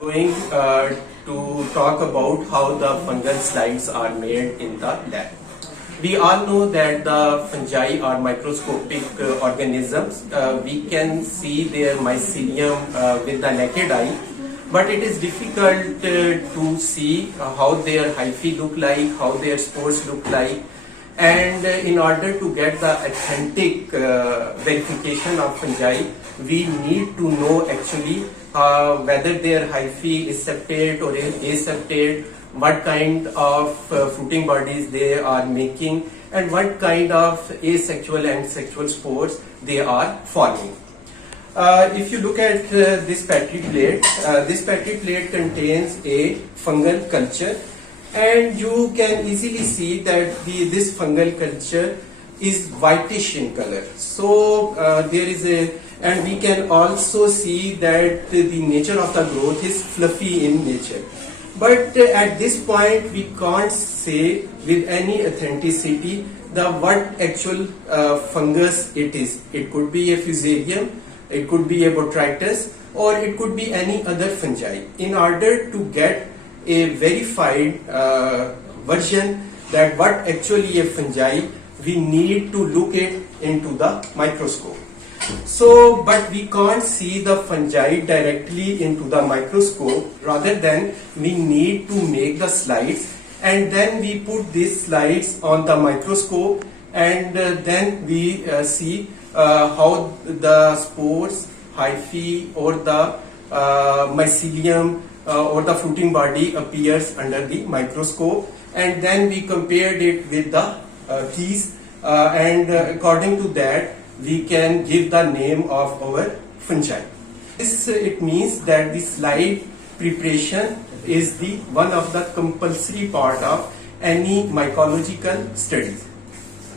Going to talk about how the fungal slides are made in the lab. We all know that the fungi are microscopic organisms. We can see their mycelium with the naked eye, but it is difficult to see how their hyphae look like, how their spores look like, and in order to get the authentic verification of fungi, we need to know actually whether their hyphae is septate or aseptate, what kind of fruiting bodies they are making, and what kind of asexual and sexual spores they are forming. If you look at this petri plate contains a fungal culture, and you can easily see that this fungal culture is whitish in color. So and we can also see that the nature of the growth is fluffy in nature. But at this point, we can't say with any authenticity what actual fungus it is. It could be a fusarium, it could be a botrytis, or it could be any other fungi. In order to get a verified version that what actually a fungi, we need to look it into the microscope. So, but we can't see the fungi directly into the microscope. Rather than we need to make the slides, and then we put these slides on the microscope, and then we see how the spores, hyphae, or the mycelium or the fruiting body appears under the microscope, and then we compared it with the keys, and according to that we can give the name of our fungi. This it means that the slide preparation is the one of the compulsory part of any mycological studies.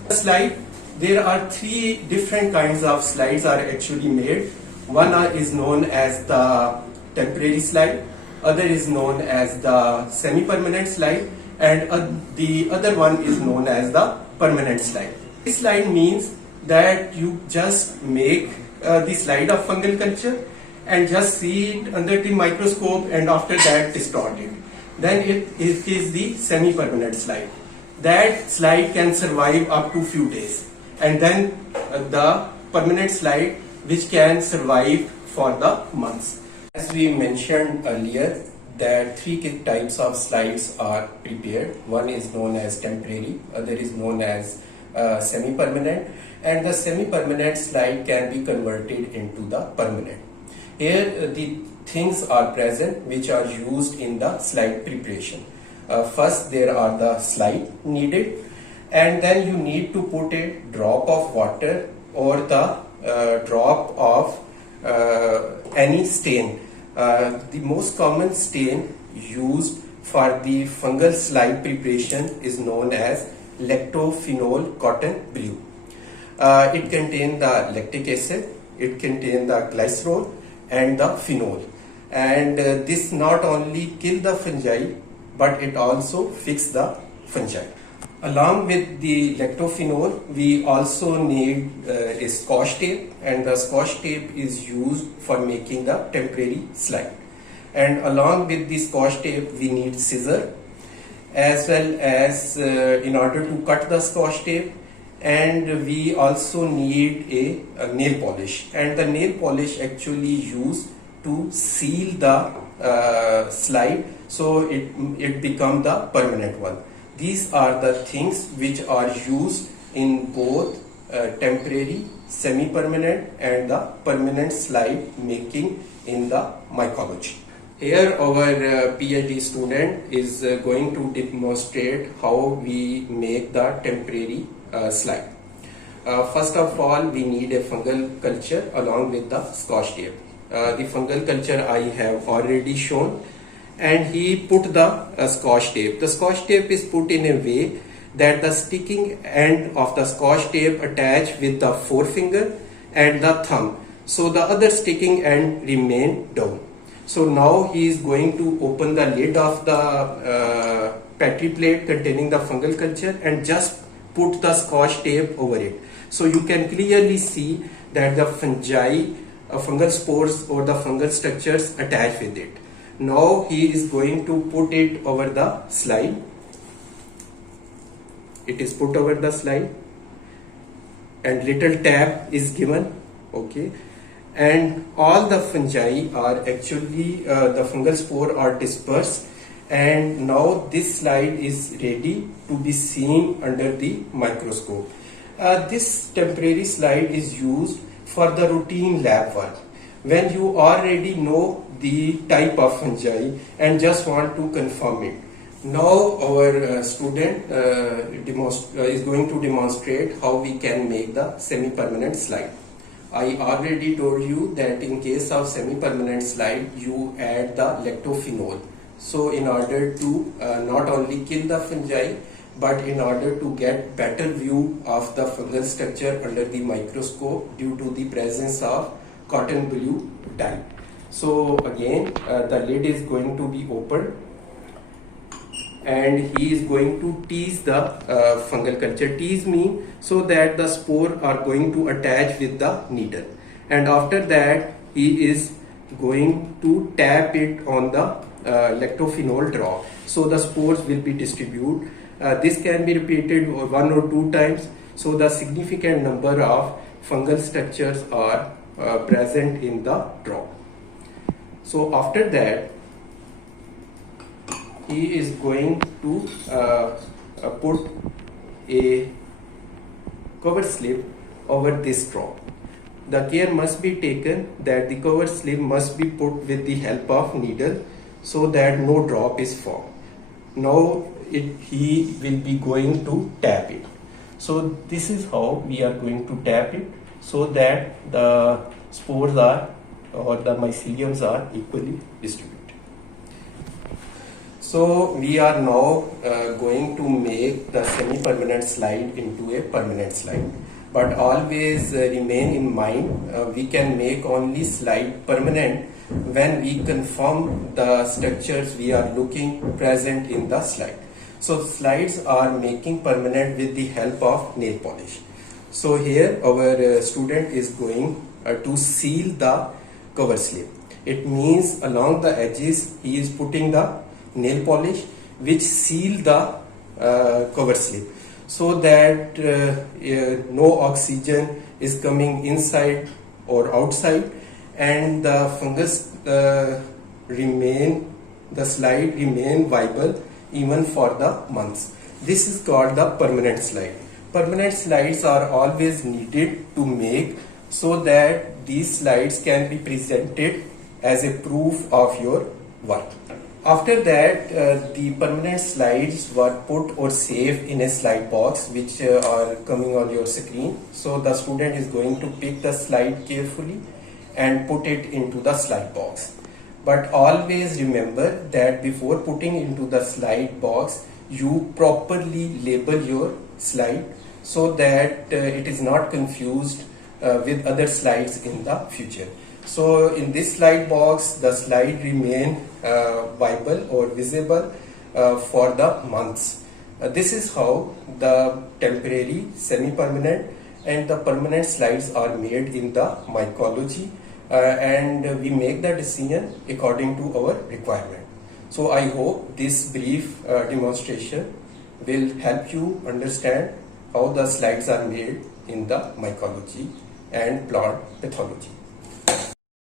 Slide, there are three different kinds of slides are actually made. One is known as the temporary slide, other is known as the semi-permanent slide, and the other one is known as the permanent slide. This slide means that you just make the slide of fungal culture and just see it under the microscope, and after that distort it. Then it is the semi-permanent slide. That slide can survive up to few days, and then the permanent slide which can survive for the months. As we mentioned earlier, that three types of slides are prepared. One is known as temporary, other is known as semi-permanent, and the semi-permanent slide can be converted into the permanent. Here the things are present which are used in the slide preparation. First, there are the slide needed, and then you need to put a drop of water or the drop of any stain. The most common stain used for the fungal slide preparation is known as lactophenol cotton blue. It contains the lactic acid, it contains the glycerol and the phenol, and this not only kill the fungi but it also fix the fungi. Along with the lactophenol, we also need a scotch tape, and the scotch tape is used for making the temporary slide. And along with the scotch tape, we need scissor, as well as in order to cut the scotch tape, and we also need a nail polish, and the nail polish actually used to seal the slide, so it become the permanent one. These are the things which are used in both temporary, semi-permanent and the permanent slide making in the mycology. Here our PhD student is going to demonstrate how we make the temporary slide. First of all, we need a fungal culture along with the scotch tape. The fungal culture I have already shown, and he put the scotch tape. The scotch tape is put in a way that the sticking end of the scotch tape attach with the forefinger and the thumb, so the other sticking end remain down. So now he is going to open the lid of the petri plate containing the fungal culture and just put the scotch tape over it. So you can clearly see that the fungi, fungal spores or the fungal structures attach with it. Now he is going to put it over the slide. It is put over the slide and little tab is given. Okay, and all the fungi are actually the fungal spore are dispersed, and now this slide is ready to be seen under the microscope. This temporary slide is used for the routine lab work when you already know the type of fungi and just want to confirm it. Now our student is going to demonstrate how we can make the semi-permanent slide. I already told you that in case of semi-permanent slide, you add the lactophenol. So in order to not only kill the fungi, but in order to get better view of the fungal structure under the microscope due to the presence of cotton blue dye. So again, the lid is going to be opened, and he is going to tease the fungal culture. Tease means so that the spore are going to attach with the needle, and after that he is going to tap it on the lactophenol drop, so the spores will be distributed. This can be repeated 1 or 2 times, so the significant number of fungal structures are present in the drop. So after that, he is going to put a cover slip over this drop. The care must be taken that the cover slip must be put with the help of needle so that no drop is formed. Now he will be going to tap it. So this is how we are going to tap it so that the spores are or the myceliums are equally distributed. So we are now going to make the semi-permanent slide into a permanent slide. But always remain in mind, we can make only slide permanent when we confirm the structures we are looking present in the slide. So slides are making permanent with the help of nail polish. So here our student is going to seal the cover slip. It means along the edges he is putting the nail polish which seal the cover slip, so that no oxygen is coming inside or outside, and the fungus the slide remain viable even for the months. This is called the permanent slide. Permanent slides are always needed to make so that these slides can be presented as a proof of your work. After that, the permanent slides were put or saved in a slide box which are coming on your screen. So the student is going to pick the slide carefully and put it into the slide box. But always remember that before putting into the slide box, you properly label your slide so that it is not confused with other slides in the future. So in this slide box, the slide remain viable or visible for the months. This is how the temporary, semi-permanent and the permanent slides are made in the mycology, and we make the decision according to our requirement. So I hope this brief demonstration will help you understand how the slides are made in the mycology and plant pathology.